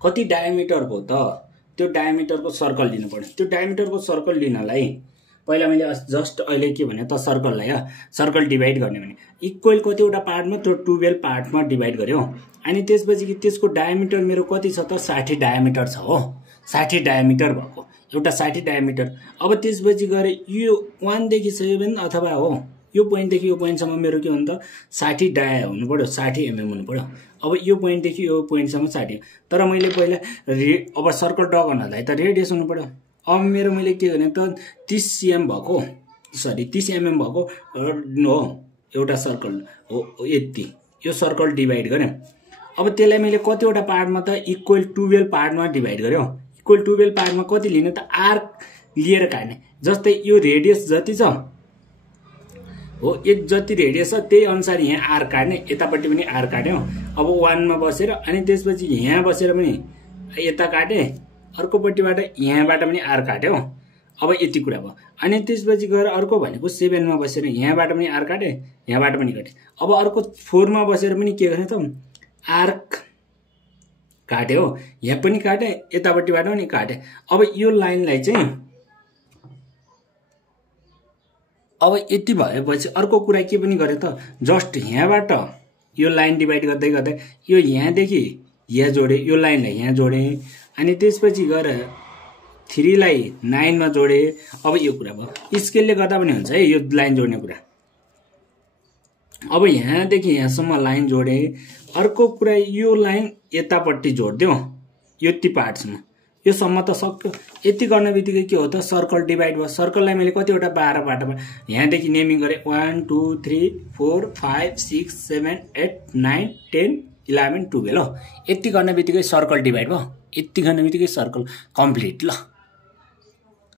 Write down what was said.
कति डायमिटर भयो त त्यो डायमिटरको सर्कल लिनु पर्यो। त्यो डायमिटरको सर्कल लिनलाई पहिला मैले जस्ट अहिले के भने त सर्कललाई सर्कल डिभाइड गर्ने भने इक्वल कतिवटा पार्टमा त्यो 12 पार्टमा डिभाइड गर्यो। अनि त्यसपछि त्यसको डायमिटर मेरो कति छ त 60 डायमिटर छ हो, 60 डायमिटर भएको एउटा 60 डायमिटर। अब त्यसपछि गरे यो 1 देखि 7 अथवा हो यो पोइन्ट देखि यो पोइन्टसम्म मेरो के हुन्छ 60 डाय हुनु पर्यो, 60 mm हुनु पर्यो। अब यो पोइन्ट देखि यो पोइन्टसम्म 60, तर मैले पहिला अब सर्कल ड्रा गर्नलाई त रेडियस हुनु पर्यो। अब मेरो मैले के गर्ने त 30 cm भएको, सरी 30 mm भएको हो एउटा सर्कल हो यति, यो सर्कल डिभाइड गरेँ। अब त्यसलाई मैले कतिवटा पार्टमा त इक्वल 12 पार्टमा डिभाइड गर्यो। इक्वल 12 पार्टमा कति लिने त आर्क लिएर काट्ने। जस्तै यो रेडियस जति छ हो, एक जति रेडियस छ त्यही अनुसार यहाँ आर्क काट्ने, यतापट्टि पनि आर्क काट्यो। अब 1 मा बसेर अनि त्यसपछि यहाँ बसेर पनि यता काटे, अर्कोपट्टिबाट यहाँबाट पनि आर्क काट्यो। अब यति कुरा भयो। अनि त्यसपछि गएर अर्को भनेको 7 मा बसेर यहाँबाट पनि आर्क काटे, यहाँबाट पनि काटे। अब अर्को 4 मा बसेर पनि के गर्ने त आर्क काट्यो, यहाँ पनि काटे, यतापट्टिबाट पनि काटे। अब यो लाइनलाई चाहिँ अब यति भएपछि अर्को कुरा के पनि गरे त जस्ट यहाँबाट यो लाइन डिभाइड गर्दै गर्दै यो यहाँदेखि यहाँ जोडे, यो लाइनलाई यहाँ जोडे, अनि त्यसपछि गएर 3 लाई 9 मा जोडे। अब यो कुरा भयो, स्केलले गर्दा पनि हुन्छ है यो लाइन जोड्ने कुरा। अब यहाँदेखि यहाँसम्म लाइन जोडे। अर्को कुरा यो लाइन यतापट्टि जोड्दियो यति पार्टसम्म, यो सम्म त सक्यो। यति गर्ने बित्तिकै के हो त सर्कल डिभाइड भयो। सर्कललाई मैले कतिवटा 12 पार्टमा यहाँदेखि नेमिङ गरेँ 1 2 3 4 5 6 7 8 9 10 11 12 हो। यति गर्ने बित्तिकै सर्कल डिभाइड भयो, यति गर्ने बित्तिकै सर्कल कम्प्लिट ल।